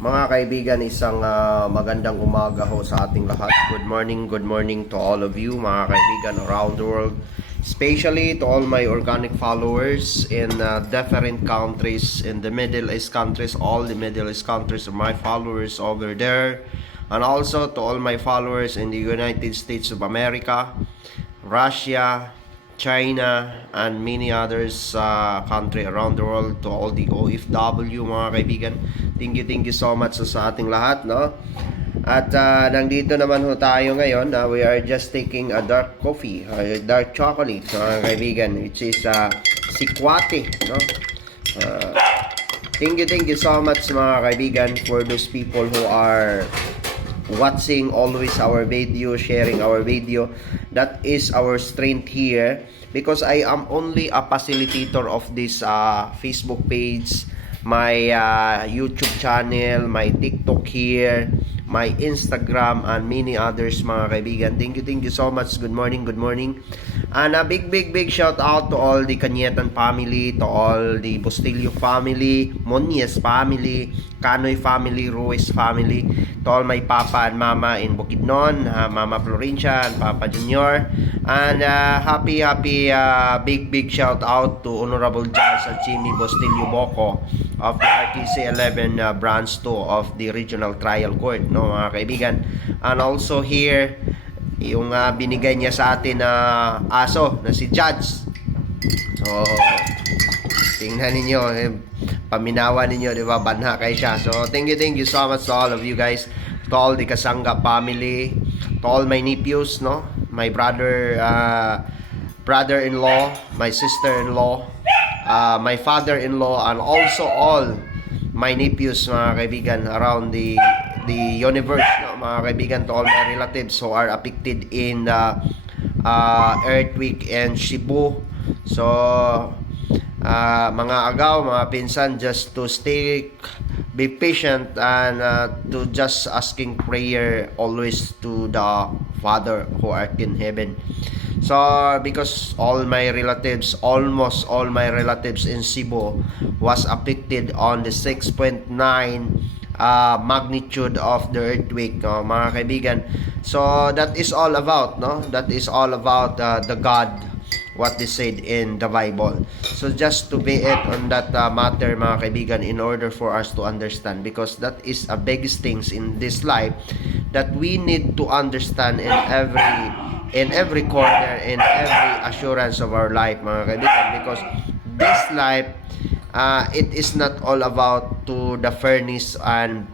Mga kaibigan, isang ah, magandang umaga ho sa ating lahat. Good morning, good morning to all of you, mga kaibigan around the world. Especially to all my organic followers in ah, different countries, in the Middle East countries, all the Middle East countries my followers over there. And also to all my followers in the United States of America, Russia, China, and many others uh, country around the world to all the OFW mga kaibigan. Thank you, thank you so much sa, sa ating lahat, no? At uh, nandito naman ho tayo ngayon. Uh, we are just taking a dark coffee, uh, dark chocolate, mga kaibigan, which is uh, Sikwate, no? Uh, thank you, thank you so much mga kaibigan for those people who are watching always our video, sharing our video. That is our strength here because I am only a facilitator of this uh, Facebook page, my uh, YouTube channel, my TikTok here, my Instagram, and many others mga kaibigan. Thank you, thank you so much. Good morning, good morning. And a big, big, big shout out to all the Canietan family, to all the Bustillo family, Monies family, Canoy family, Ruiz family, to all my papa and mama in Bukidnon, uh, Mama Florencia and Papa Junior. And uh, happy, happy, uh, big, big shout out to Honorable Judge Jimmy Bustillo Boco of the RTC 11 uh, branch 2 of the Regional Trial Court, no mga kaibigan. And also here, yung uh, binigay niya sa atin na aso na si Judge. So, tingnan ninyo, eh, paminawa ninyo, di ba? Banha kay siya. So, thank you, thank you so much to all of you guys, to all the Kasanga family, to all my nephews, no? My brother, uh, brother-in-law, my sister-in-law, uh, my father-in-law, and also all my nephews, mga kaibigan, around the the universe, no? mga kaibigan, to all my relatives who are affected in the uh, earthquake in Cebu. So, uh, mga agaw, mga pinsan, just to stay, be patient, and uh, to just asking prayer always to the Father who art in heaven. So, because all my relatives, almost all my relatives in Cebu was affected on the 6.9 uh, magnitude of the earthquake, no, mga kaibigan. So, that is all about, no? That is all about uh, the God, what they said in the Bible. So, just to be it on that uh, matter, mga kaibigan, in order for us to understand, because that is a biggest things in this life that we need to understand in every in every corner, in every assurance of our life, mga kaibigan, because this life, uh, it is not all about to the fairness and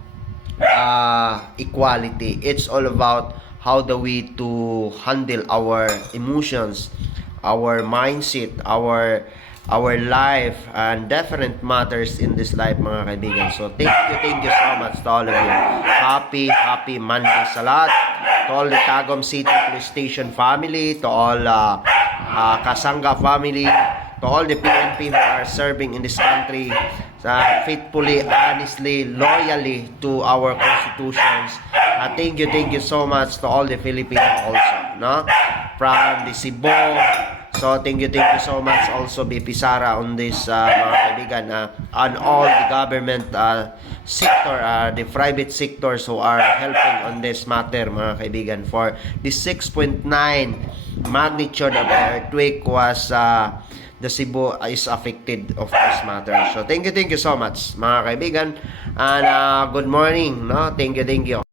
uh, equality. It's all about how do we to handle our emotions, our mindset, our our life and different matters in this life mga kaibigan. So thank you, thank you so much to all of you. Happy, happy Monday sa lahat. To all the Tagum City Police Station family, to all uh, uh, Kasanga family, to all the PNP who are serving in this country sa faithfully, honestly, loyally to our constitutions. Uh, thank you, thank you so much to all the Filipinos also, no? From the Cebu, So, thank you, thank you so much also BP Sara on this, uh, mga kaibigan, uh, on all the government uh, sector, uh, the private sectors who are helping on this matter, mga kaibigan, for the 6.9 magnitude of earthquake was uh, the Cebu is affected of this matter. So, thank you, thank you so much, mga kaibigan, and uh, good morning, no? Thank you, thank you.